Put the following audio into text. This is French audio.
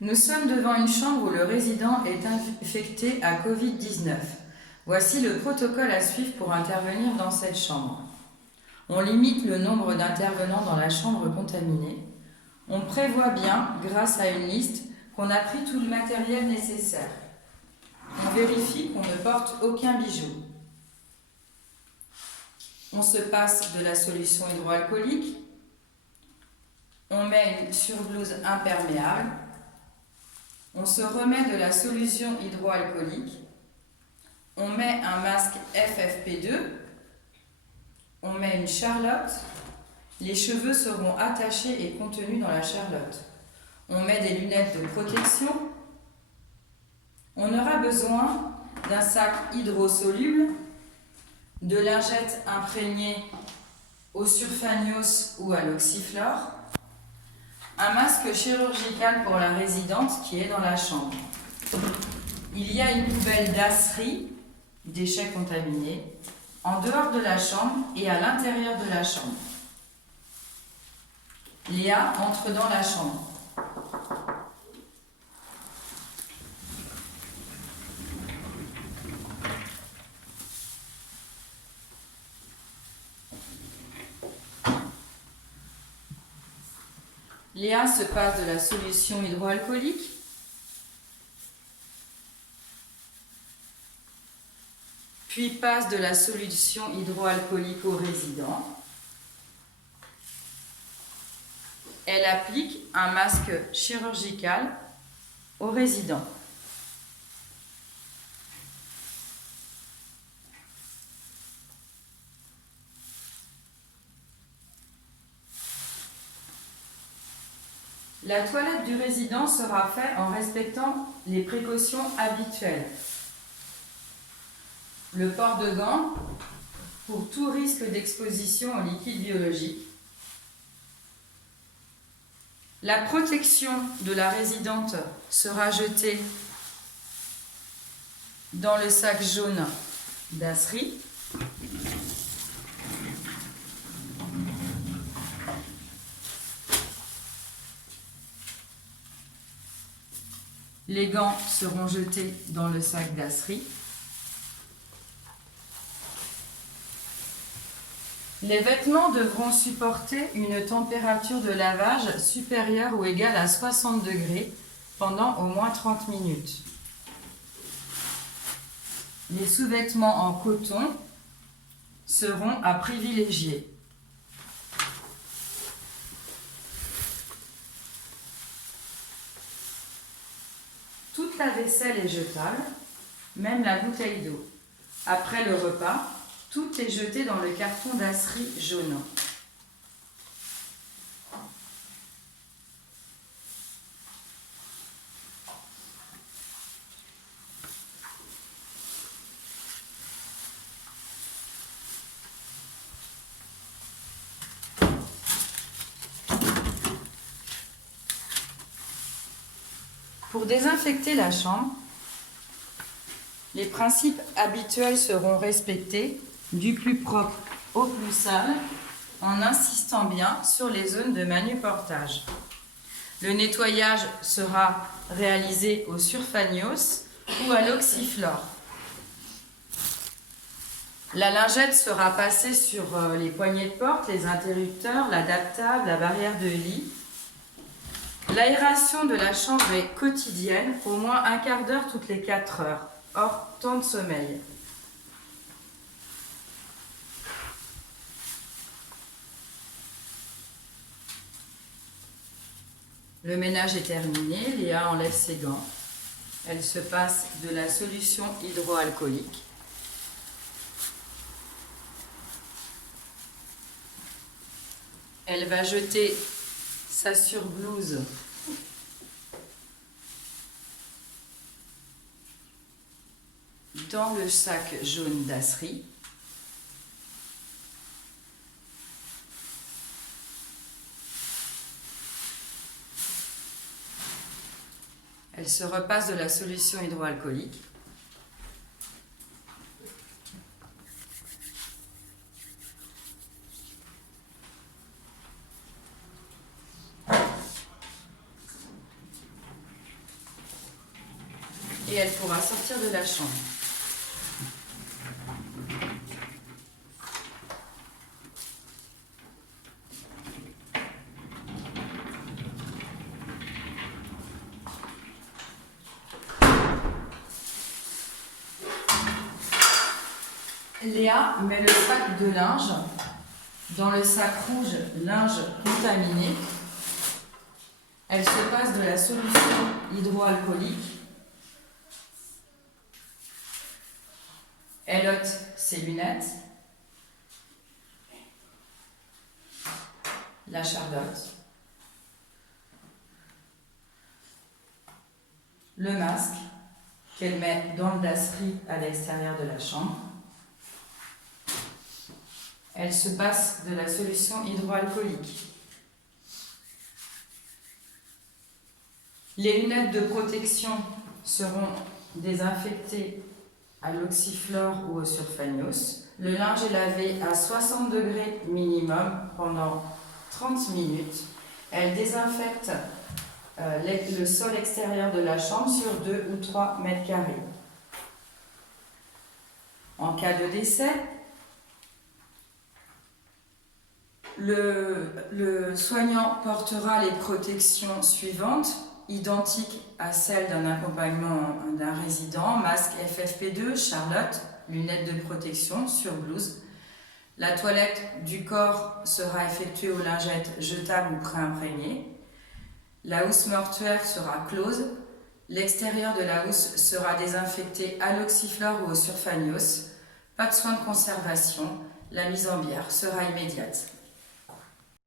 Nous sommes devant une chambre où le résident est infecté à Covid-19. Voici le protocole à suivre pour intervenir dans cette chambre. On limite le nombre d'intervenants dans la chambre contaminée. On prévoit bien, grâce à une liste, qu'on a pris tout le matériel nécessaire. On vérifie qu'on ne porte aucun bijou. On se passe de la solution hydroalcoolique. On met une surblouse imperméable. On se remet de la solution hydroalcoolique. On met un masque FFP2. On met une charlotte. Les cheveux seront attachés et contenus dans la charlotte. On met des lunettes de protection. On aura besoin d'un sac hydrosoluble, de lingettes imprégnées au surfanios ou à l'oxyflore, un masque chirurgical pour la résidente qui est dans la chambre. Il y a une poubelle d'asserie, déchets contaminés, en dehors de la chambre et à l'intérieur de la chambre. Léa entre dans la chambre. Léa se passe de la solution hydroalcoolique. Puis passe de la solution hydroalcoolique au résident. Elle applique un masque chirurgical au résident. La toilette du résident sera faite en respectant les précautions habituelles. Le port de gants pour tout risque d'exposition au liquide biologique. La protection de la résidente sera jetée dans le sac jaune d'asserie. Les gants seront jetés dans le sac d'asserie. Les vêtements devront supporter une température de lavage supérieure ou égale à 60 degrés pendant au moins 30 minutes. Les sous-vêtements en coton seront à privilégier. Toute la vaisselle est jetable, même la bouteille d'eau. Après le repas, tout est jeté dans le carton d'asserie jaune. Pour désinfecter la chambre, les principes habituels seront respectés, du plus propre au plus sale, en insistant bien sur les zones de manuportage. Le nettoyage sera réalisé au surfanios ou à l'oxyflore. La lingette sera passée sur les poignées de porte, les interrupteurs, l'adaptable, la barrière de lit. L'aération de la chambre est quotidienne, au moins un quart d'heure toutes les 4 heures, hors temps de sommeil. Le ménage est terminé, Léa enlève ses gants. Elle se passe de la solution hydroalcoolique. Elle va jeter sa surblouse dans le sac jaune d'asserie. Elle se repasse de la solution hydroalcoolique. et elle pourra sortir de la chambre. Léa met le sac de linge dans le sac rouge linge contaminé. Elle se passe de la solution hydroalcoolique. Elle ôte ses lunettes, la charlotte, le masque qu'elle met dans le dasserie à l'extérieur de la chambre. Elle se passe de la solution hydroalcoolique. Les lunettes de protection seront désinfectées à l'oxyflore ou au surfanios. Le linge est lavé à 60 degrés minimum pendant 30 minutes. Elle désinfecte le sol extérieur de la chambre sur 2 ou 3 mètres carrés. En cas de décès, le soignant portera les protections suivantes, identiques à celles d'un accompagnement d'un résident: masque FFP2, charlotte, lunettes de protection, surblouse. La toilette du corps sera effectuée aux lingettes jetables ou pré-imprégnées. La housse mortuaire sera close. L'extérieur de la housse sera désinfecté à l'oxyflore ou au surfanios. Pas de soins de conservation. La mise en bière sera immédiate.